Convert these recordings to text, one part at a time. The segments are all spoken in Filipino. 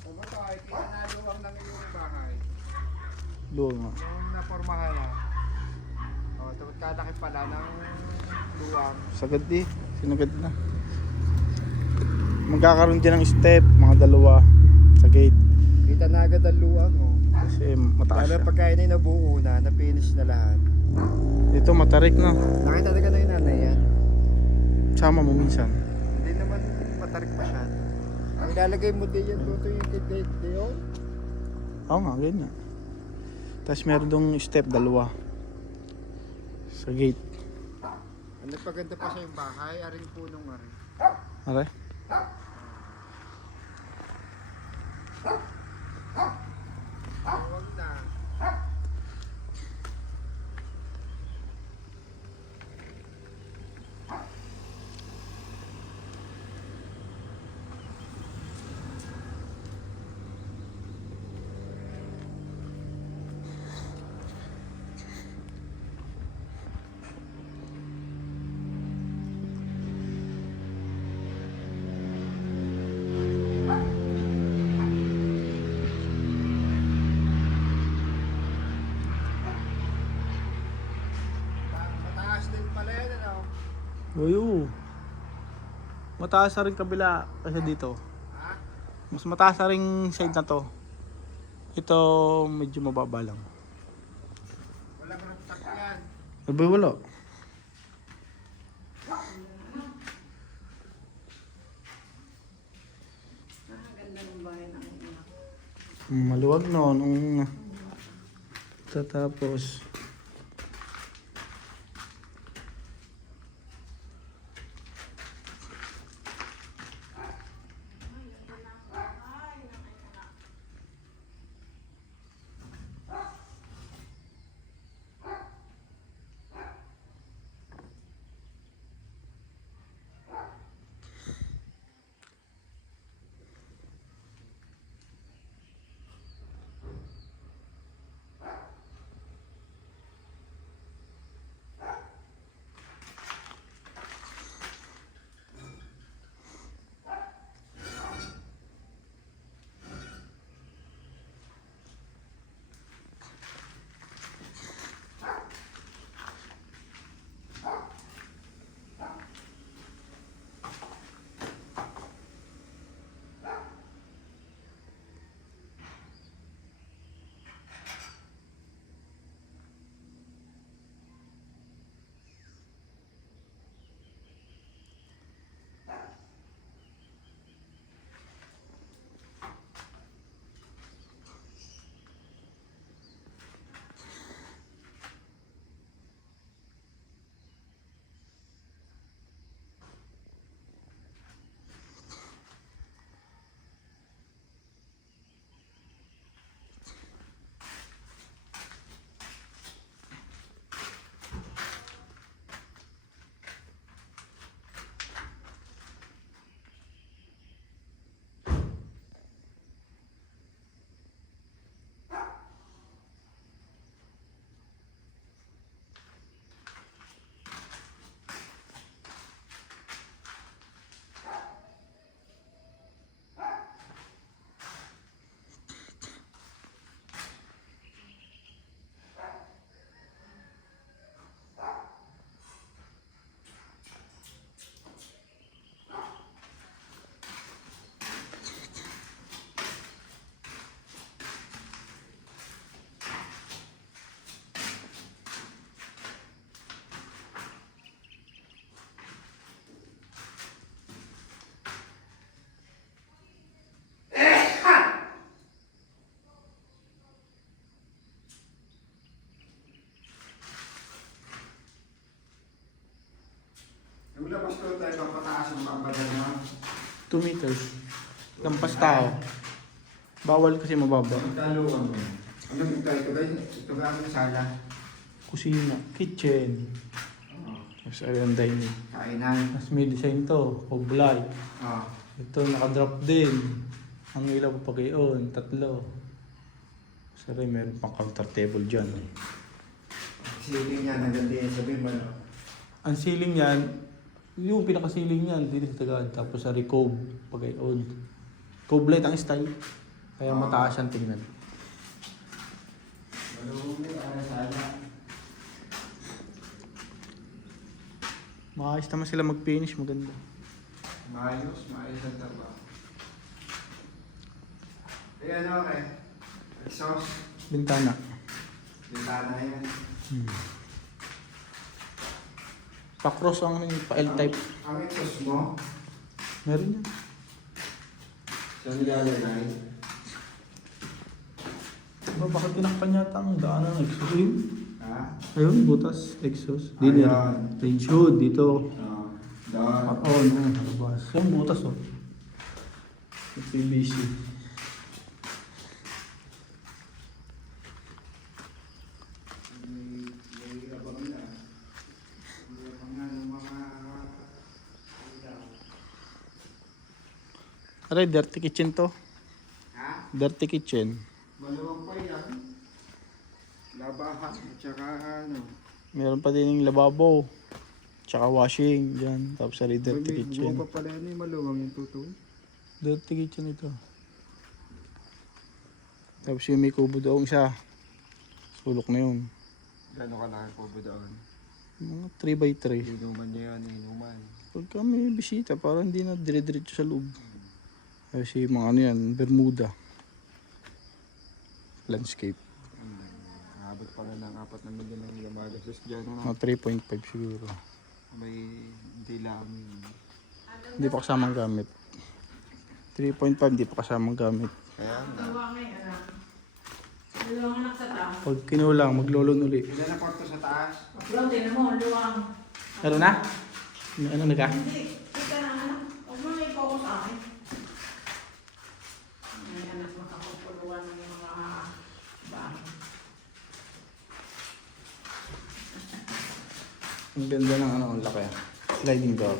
Ano to ay kinaluwang ng iyong bahay. Luwag nga. Yung napormahan na. O, tapos kalaki pala ng luwang. Sagad di. Sinagad na. Magkakaroon din ng step, mga dalawa sa gate. Kita na agad ang luwang, oh. Kasi mataas Lalo siya. pagkain ay nabuo na, na-finish na lahat. Ito matarik na. Nakita talaga na yung nanay yan. Sama mo minsan. Hindi naman matarik masyado. Ang lalagay mo din yan doon yung kidate yun. Oo nga, ganyan. Tapos meron dong step, dalawa. Sa gate. Ang nagpaganda pa sa yung bahay, aring punong aring. Aray? Huwag na. Mataas din pala yan, ano? Uyo. Mataas na rin kabila kasi dito. Ha? Mas mataas na rin side na to. Ito medyo mababa lang. Wala ko ng takyan. Abay wala. Maluwag no nung tatapos. Yung labas ko tayo, papataas yung pambada na. 2 meters. Lampas tao. Bawal kasi mababa. Taluan mo. Ano yung tayo? Ito ga ang sala. Kusina, kitchen. Mas ayun dining. Kainan. Mas may design to, kublay. Oh. Ito nakadrop din. Ang ilaw pa gayon, 3. Sorry, meron pang counter table dyan. Siling niya, naganda yan. Sabihin mo na. Ang ceiling yan, yung pinaka-ceiling yan, dito sa Tagad. Tapos sa recove, pa gayon. Cove light ang style. Kaya mataas ang tingnan. Maluwag yung sana. Maayos naman sila mag-finish, maganda. Maayos ang trabaho. Ayan okay. Exhaust. Bintana. Bintana yan. Pa-cross ang pa-L-type. Ang exhaust mo, Meron yan. saan nilalagay? Diba, bakit tinakpan yata ang daanan ng exhaust? Ayun. Ha? Ayun, butas, exhaust. Ayan. Range hood, dito. Doon. Oo, no, labas. Yung butas, oh. Yung PVC. May abang na. May abang na ng mga ilaw. Aray, dirty kitchen to. Ha? Dirty kitchen. Maluwag pa yan. Labahan at saka ano. Meron pa din yung lababo. Tsaka washing, dyan. Tapos aray, dirty kitchen. Buwan pa pala yan eh, maluwag yung tutuw. Dirty kitchen ito. Tapos yung may kubo doon siya. Sulok na yun. Gano'n ka nakakubo doon? Mga 3x3. Inuman niya yan, inuman. Pagka may bisita, parang hindi na dire-diretso sa loob. Kasi mga ano yan, Bermuda. Landscape. Abot pala ng 4 na milyon ng gamagastos dyan. Mga 3.5 siguro. May dila Hindi pa kasamang gamit. 3.5 hindi pa kasamang gamit. Kaya nga. Luwang anak sa taas. Pag kinulang, maglolon uli. Ilan na kwarto sa taas? Upload, tinan mo, luwang. Ano na? Ano na ka? Hindi, kita na anak. Huwag mo na i-focus sa akin. May anak makakapuluan ng mga bahay. Ang ganda ng ano, ang laki. Sliding door.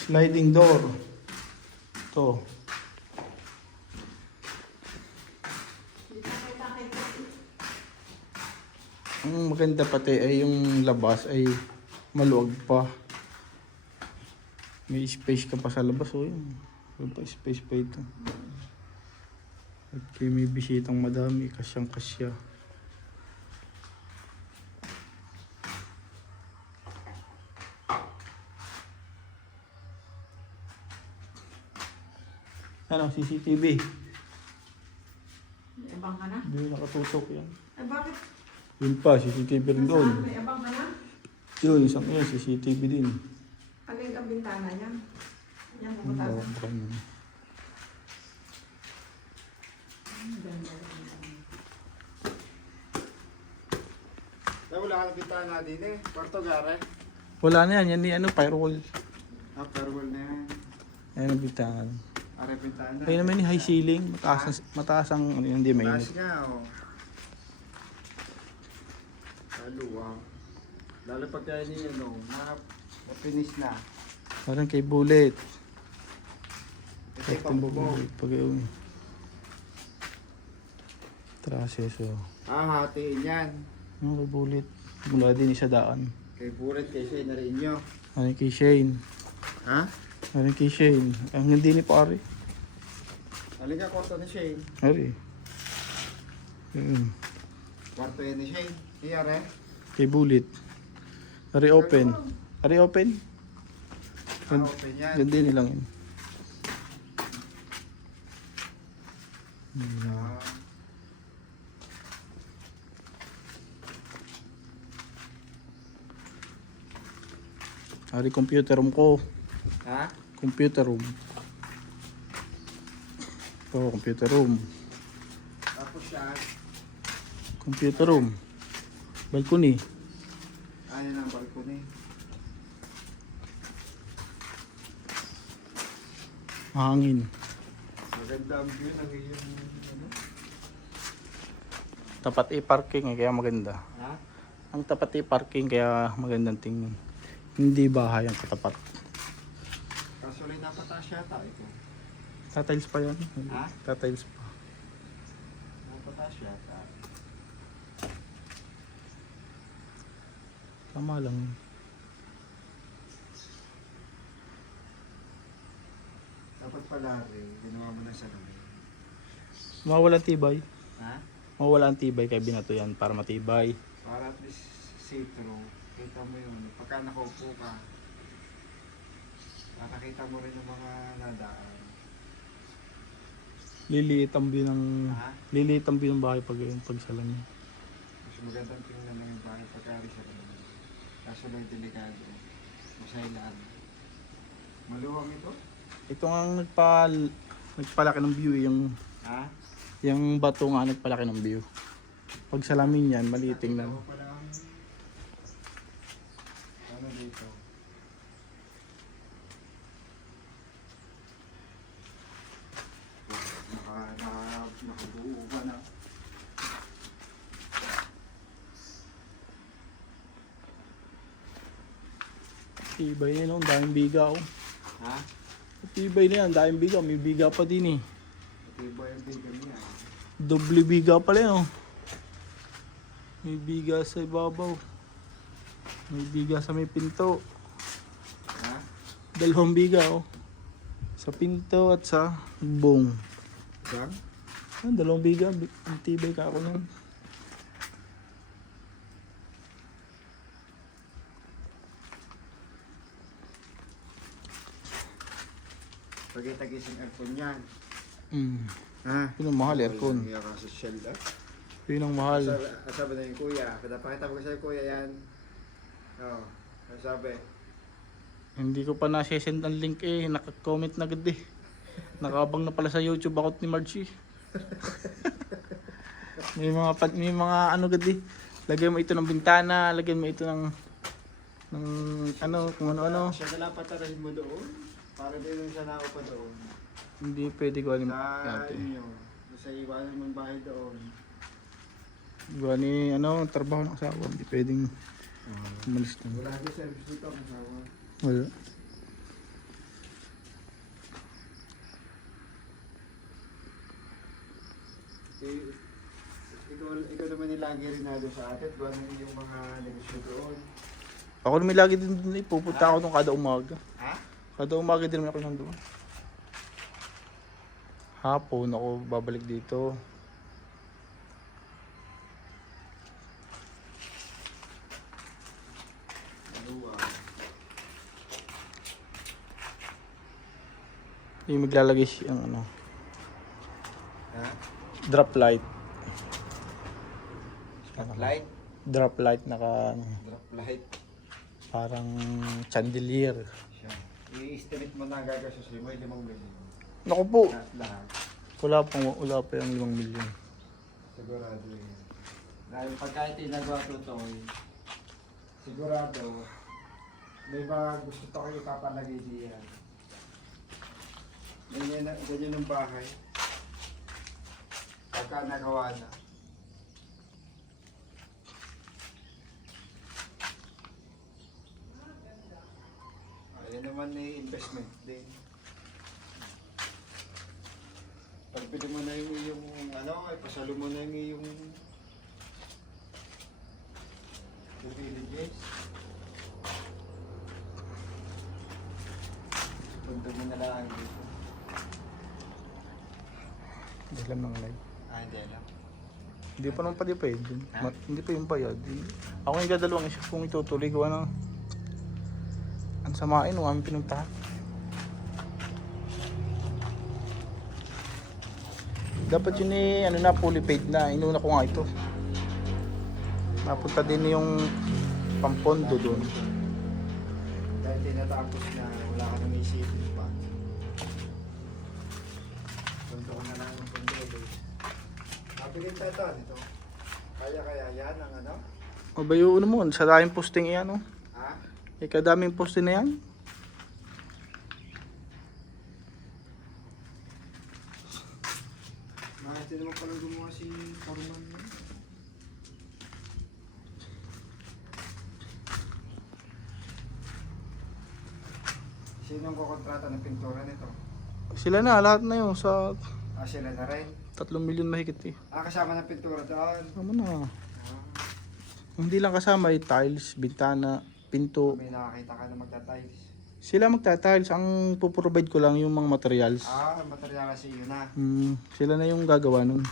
Sliding door. Ito. Ang maganda pati ay yung labas ay maluwag pa. May space ka pa sa labas. O yun. May pa space pa ito. At may bisitang madami. Kasyang kasya. Ano, CCTV? May abang ka na? Hindi nakatutok yan. Ay, bakit? Yun pa, CCTV rin doon. Nasaan? May abang ka na? Yun, isang yan, CCTV din. Alin ang bintana niya? Yan, Ang puputasan. bawang pa kanya. Wala ka bintana din eh. Kwarto gare. Wala na yan, yan ni ano, firewall. Firewall na yan. Ayan ang bintangan. Are bintana. Kaya naman yung high ceiling, mataas ang ano, hindi Taas mainit. nga oh. Kaluwang. Lalo pag kaya niya no, na-finish na. Parang kay Bullet. Ito Ito yung mo pagbubo. Bullet. Pag yung trusses, oh. Hatiin yan. Yung kay Bullet. Mula din isa daan. Kay Buret, kay Shane na rin nyo. Ano yung kay Shane? Ha? Ano yung kay Shane? Ang hindi ni pare. Halika kwarto ni Shane. Ari. Yun. Kwarto yan ni Shane. Iyare. Kay Bullet. Ari open. Ari open. Open yan. Ganda nilang yun. Ah. Ari computer room ko. Ha? Computer room. Ito, computer room. Tapos siya. Computer room. Balcony. Ayan ang balcony. Mahangin. Maganda ang view ng iyong ano. Tapat parking kaya maganda. Ha? Ang tapat parking kaya magandang tingnan. Hindi bahay ang katapat. Kaso lang napataas yata ito. Tatiles pa yan. Ha? Tatiles pa. Napataas yata. Tama lang. Dapat pala rin, ginawa mo ng salamin. Mawawalan tibay. Ha? Mawawalan tibay kaya binato yan para matibay. Para at least see-through. Kita mo yun. Pagka nakaupo ka, nakakita mo rin yung mga nadaan. Liliit ang view ng Ha? liliit ang view ng bahay pag yun pag salamin. Mas magandang tingnan lang yung bahay pagkari sa kanila. Kaso lang delikado. Masailaan. Maluwang ito? Ito ang nagpalaki ng view yung Ha? bato nga nagpalaki ng view. Pag salamin yan, maliit tingnan. Ako pala ang... Ano dito? Nakabuo ba na? Tibay na yun, ang daming biga oh. Ha? Tibay na yan, daming biga. May biga pa din eh. Ito yung boy ang bigam niya. Doble biga pala yun oh. May biga sa ibabaw. May biga sa may pinto. Ha? Dalawang biga oh. Sa pinto at sa bong. Gang? Ah, dalawang biga. Ang tibay ka ako nun. Pagkitagising aircon yan. Ha? Yun ang mahal aircon. Hindi ka sa shell ah. Yun ang mahal. Sabi na yung kuya. Pakita mo ko sa'yo kuya yan. Oo. Ano sabi? Hindi ko pa na-send ang link eh. Naka-comment na agad eh. Nakabang na pala sa YouTube account ni Margie. may mga ano agad eh. Lagyan mo ito ng bintana, lagyan mo ito ng ano, kung ano-ano. Siya na lang patarahin mo doon. Para din yung sa pa doon. Hindi pwede ko alim. Sa inyo. Sa iwanan mong bahay doon. Gawa ni ano, trabaho ng asawa. Hindi pwedeng umalis na. Wala ka service dito ang asawa. Wala. Ikaw naman nilagi rin na doon sa atin. Gawa na yung mga negosyo doon. Ako naman lagi din doon eh. Pupunta ako doon kada umaga. Ha? Kada umaga din naman ako nandoon. Hapon ako babalik dito. Yung maglalagay siyang ano, Ha? drop light. Light? Drop light naka ano, Drop light. parang chandelier. Siya. I-estimate mo na ang gagastos mo. 5 million. Naku po, Lahat. wala pa yung 5 milyon. Sigurado yun. Dahil pagka itinagawa totoo, sigurado, may mga gusto to kayo ipapalagay diyan. Ganyan ang bahay. Pagka nagawa na. Ayan naman ay investment din. Pagbili mo na yung iyong ano, ay pasalo mo na yung iyong due diligence. Punta mo na lang dito. Hindi lang ng light. Hindi alam. Hindi pa naman pa di pa eh. Ha? Hindi pa yung bayad. Ako yung dadalawang isip kung itutuloy gawa ng ang samain o aming pinuntahan. Dapat yun eh, ano na, fully paid na. Inuna ko nga ito. Napunta din yung pampondo doon. Dahil tinatapos na wala ka nang isipin pa. Punta ko na lang ng pundelo. Mabiling tayo nito. Kaya yan ang ano? Mabayo mo, sa daming posting yan oh. Ha? Kadaming posting na yan. Mahati naman palang gumawa si Foreman. Sino ang kukontrata ng pintura nito? Sila na, lahat na yun sa Sila na rin. 3 milyon mahigit eh. Kasama ng pintura doon. Ano na. Hindi lang kasama eh, tiles, bintana, pinto. May nakakita ka na magta-tiles. Sila magta-tiles. Ang puprovide ko lang yung mga materials. Ah, material kasi yun na. Sila na yung gagawa nun.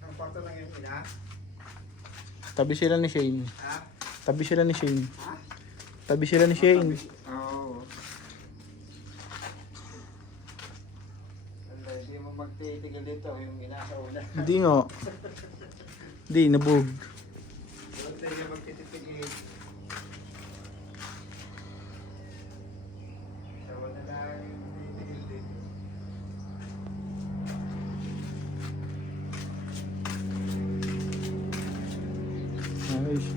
Ang kwarto lang yung ina? Tabi sila ni Shane. Ha? Tabi sila ni Shane. Ha? Tabi sila ni Shane. Oo. Hindi mo magtitigil dito yung ina sa una. Hindi nga. Hindi, nabog. Hindi mo magtitigil. Sa una lang yung titigil dito. Ayos.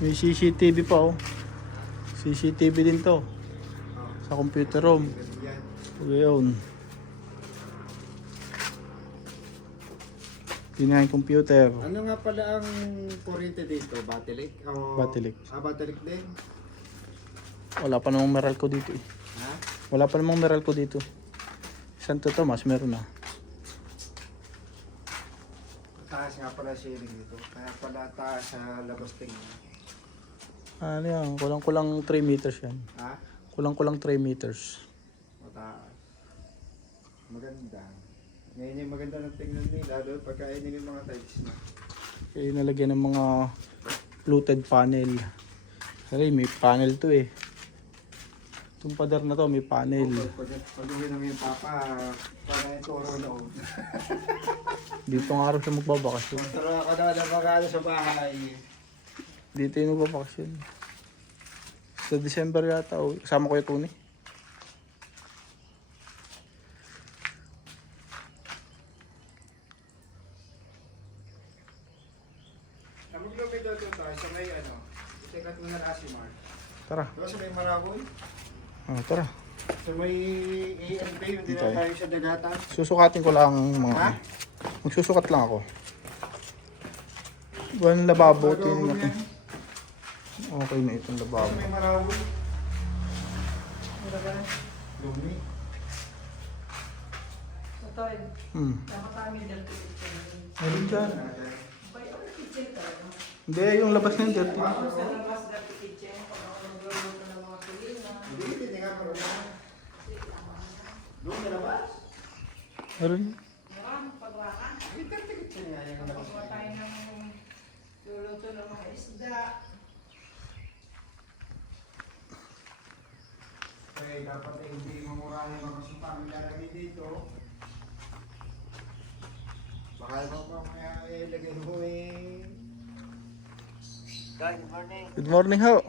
May CCTV pa oh. CCTV din to. Sa computer room. Yan. Yun. Yun nga yung computer. Ano nga pala ang kuryente dito? Batilik? O... Batilik. Ah, batilik din? Wala pa namang Meralco dito eh. Ha? Wala pa namang Meralco dito. Santo Tomas meron na. Taas nga pala sharing dito. Kaya pala taas sa labas tingin. Ano yan? Kulang-kulang 3 meters yan. Ha? Kulang-kulang 3 meters. Mataas. Maganda. Ngayon yung maganda ng tingnan nila. Lalo pagka yun yung mga tiles na. Kaya nalagyan ng mga fluted panel. Sorry, may panel to eh. Itong pader na to, may panel. Pag uwi namin yung papa, para yung toro loob. Dito nga araw siya magbabakasyon. Pero ako na magkano sa bahay. Dito yung magbabakasyon. Sa December yata. Oh. Kasama ko yung Tony. Namuglumid daw doon tayo sa may ano. Itikat mo na Asimar. Tara. Diba sa may Maraboy? Tara. Sa may ALB, yung Tayo. dinala tayo sa dagatan. Susukatin ko lang mga... Ha? Magsusukat lang ako. Walang lababo. Bago Tingnan mo natin. yan. Okay na itong Sa lababo. may Maraboy. Ano ba? Lumi. Ito, dapat kami dito. Meron dyan. Bay, ano kitchen talaga? Hindi, yung labas na yung dirty. Ako sa labas dati kitchen, pag ako nagluluto ng mga tulina. Hindi, hindi nga pa rin. Doon na labas? Meron. Meron, pagwakan. Hindi, tikit siya nga yung labas. Pagwa tayo ng luluto ng mga isda. Kaya dapat ay hindi mamurahin mga supang ilalagay dito. Baka naman mamaya ilagay mo eh. Good morning. Good morning ho.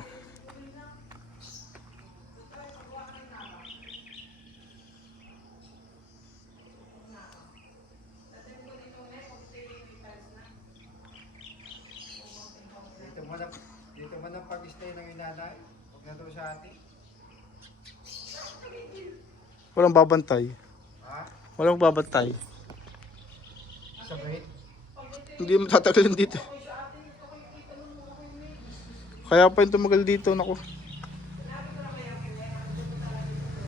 Dito mo na pag-stay ng inanay. Huwag na doon sa atin. Walang babantay. Ha? Walang babantay. Sabay? Hindi mo tatagalan dito. Kaya pa yung tumagal dito, naku.